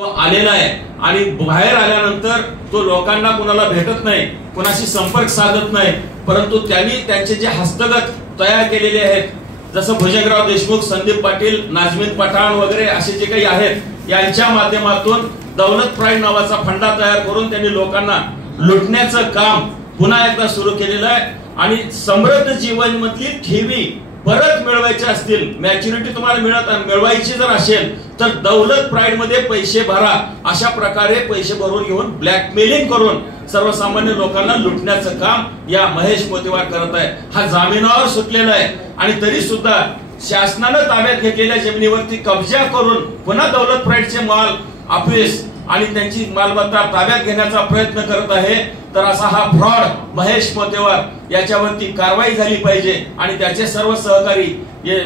आलेला आहे आणि बाहेर आल्यानंतर तो लोकांना कुणाला भेटत नाही, कुणाशी संपर्क साधत नाही, परंतु त्यांनी त्यांचे जे हस्तगत तयार केलेले आहेत, जसं भुजंगराव देशमुख, संदीप पाटील, नाजमीन पठाण वगैरे असे जे काही आहेत, यांच्या माध्यमातून दौलत प्राईड नावाचा फंडा तयार करून त्यांनी लोकांना लुटण्याचं काम पुन्हा एकदा सुरू केलेलं आहे। आणि समृद्ध जीवन मधली ठेवी परत मिळवायचे असतील, मॅच्युरिटी तुम्हाला मिळवायची जर असेल तर दौलत प्राईड मध्ये पैसे भरा, अशा प्रकारे पैसे भरून घेऊन ब्लॅकमेलिंग करून सर्वसामान्य लोकांना लुटण्याचं काम या महेश मोतीवार करत आहे। हा जामिनावर सुटलेला आहे आणि तरी सुद्धा शासनानं ताब्यात घेतलेल्या जमिनीवरती कब्जा करून पुन्हा दौलत प्राईडचे माल ऑफिस आणि त्यांची मालमत्ता ताब्यात घेण्याचा प्रयत्न करत आहे। तर असा हा फ्रॉड महेश मोतेवार याच्यावरती कारवाई झाली पाहिजे आणि त्याचे सर्व सहकारी हे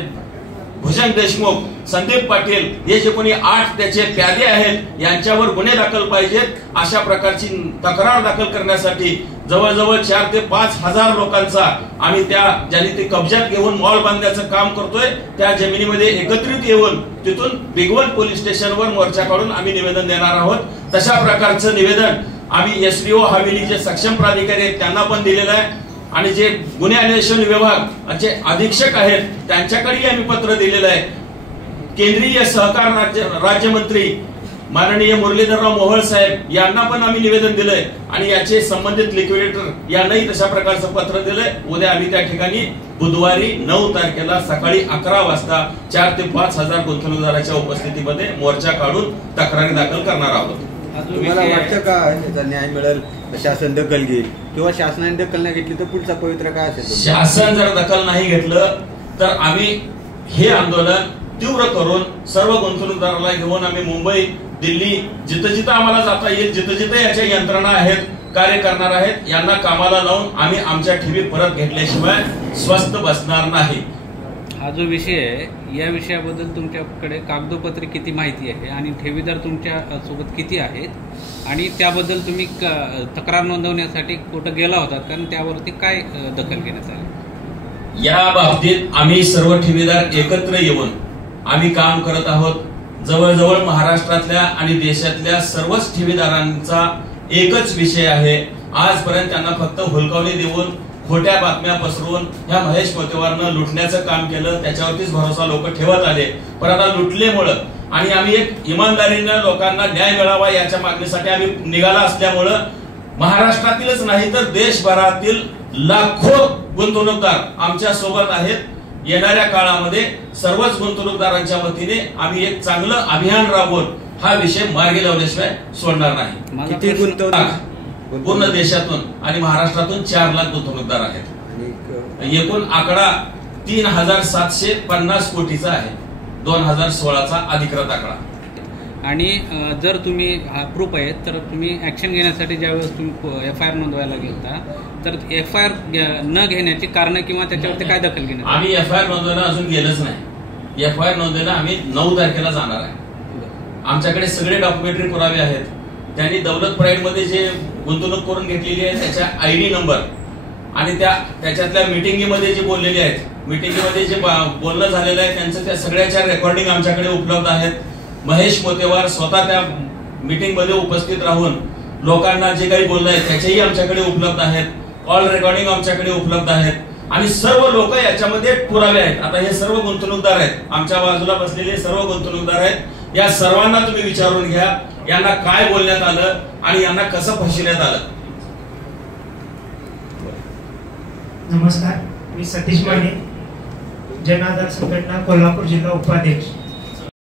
भुजंग देशमुख, संदीप पाटील हे जे कोणी 8 त्याचे प्यादे आहेत यांच्यावर गुन्हे दाखल पाहिजेत। अशा प्रकारची तक्रार दाखल करण्यासाठी जवळजवळ 4 ते 5 हजार लोकांचा आम्ही त्या ज्यांनी ते कब्जात घेऊन मॉल बांधण्याचं काम करतोय त्या जमिनीमध्ये एकत्रित येऊन तिथून बिगवन पोलीस स्टेशनवर मोर्चा काढून आम्ही निवेदन देणार आहोत। तशा प्रकारचं निवेदन आम्ही एसडीओ हवेली जे सक्षम प्राधिकारी आहेत त्यांना पण दिलेलं आहे आणि जे गुन्हे अन्वेषण विभागाचे अधीक्षक आहेत त्यांच्याकडेही आम्ही पत्र दिलेलं आहे। केंद्रीय सहकार राज्यमंत्री माननीय मुरलीधरराव मोहोळ साहेब यांना पण आम्ही निवेदन दिलंय आणि याचे संबंधित लिक्विडेटर यांनाही तशा प्रकारचं पत्र दिलंय। उद्या आम्ही त्या ठिकाणी बुधवारी 9 तारखेला सकाळी 11 वाजता 4 ते 5 हजार गुंतवणूकदारांच्या उपस्थितीमध्ये मोर्चा काढून तक्रारी दाखल करणार आहोत। तुम्हाला वाटतं का त्याचा न्याय मिळेल, शासन दखल घेईल किंवा शासनाने दखल नाही घेतली तर पुढचा पवित्रा काय असेल? शासन जर दखल नाही घेतलं तर आम्ही हे आंदोलन तीव्र करून सर्व गुंतवणूकदाराला घेऊन आम्ही मुंबई, दिल्ली जिथं जिथं आम्हाला जाता येईल, जिथं जिथं याच्या यंत्रणा आहेत, कार्य करणार आहेत, यांना कामाला लावून आम्ही आमच्या ठेवी परत घेतल्याशिवाय स्वस्थ बसणार नाही। हा जो विषय आहे या विषयाबद्दल तुमच्याकडे कागदोपत्री किती माहिती आहे आणि ठेवीदार तुमच्या सोबत किती आहेत आणि त्याबद्दल तुम्ही तक्रार नोंदवण्यासाठी कुठं गेला होता कारण त्यावरती काय दखल घेण्यात आली? या बाबतीत आम्ही सर्व ठेवीदार एकत्र येऊन आम्ही काम करत आहोत। जवळजवळ महाराष्ट्रातल्या आणि देशातल्या सर्वच ठेवीदारांचा एकच विषय आहे, आजपर्यंत त्यांना फक्त हुलकावणी देऊन खोट्या बातम्या पसरवून ह्या महेश मोतेवारनं लुटण्याचं काम केलं, त्याच्यावरतीच भरोसा लोक ठेवत आले। पण आता लुटल्यामुळं आणि आम्ही एक इमानदारीनं लोकांना न्याय मिळावा याच्या मागणीसाठी आम्ही निघाला असल्यामुळं महाराष्ट्रातीलच नाही तर देशभरातील लाखो गुंतवणूकदार आमच्या सोबत आहेत। येणाऱ्या काळामध्ये सर्वच गुंतवणूकदारांच्या वतीने आम्ही एक चांगलं अभियान राबवून हा विषय मार्गी लावल्याशिवाय सोडणार नाही। किती गुंतवणूक? पूर्ण देशातून आणि महाराष्ट्रातून 4 लाख गुंतवणूकदार आहेत। एकूण आकडा 3750 कोटीचा आहे, 2016चा अधिकृत आकडा। आणि जर तुम्ही प्रूफ आहेत तर तुम्ही ऍक्शन घेण्यासाठी ज्यावेळेस तुम्ही FIR नोंदवायला गेलता तर FIR न घेण्याची कारण किंवा त्याच्यावरती काय दखल घेण्यात? आम्ही FIR नोंदवायला अजून गेलंच नाही। FIR नोंदवायला आम्ही 9 तारखेला जाणार आहे। आमच्याकडे सगळे डॉक्युमेंटरी पुरावे आहेत। त्यांनी दौलत प्राईड मध्ये जे गुंतवणूक करून घेतलेली आहे त्याच्या ID नंबर आणि त्याच्यातल्या मिटिंगमध्ये जे बोललेले आहेत, मिटिंगमध्ये जे बोलणं झालेलं आहे त्यांचं त्या सगळ्याच्या रेकॉर्डिंग आमच्याकडे उपलब्ध आहेत। महेश मोतेवार स्वतः त्या मीटिंग मध्ये उपस्थित राहून लोकांना जे काही बोललं आहे त्याचेही आमच्याकडे उपलब्ध आहेत, कॉल रेकॉर्डिंग आमच्याकडे उपलब्ध आहेत आणि सर्व लोक याच्यामध्ये पुरावे आहेत। आता हे सर्व गुंतवणूकदार आहेत, आमच्या बाजूला बसलेले सर्व गुंतवणूकदार आहेत। या सर्वांना तुम्ही विचारून घ्या यांना काय बोलण्यात आलं आणि यांना कसं फसवण्यात आलं। नमस्कार, मी सतीश माने, जन आधार संघटना कोल्हापूर जिल्हा उपाध्यक्ष।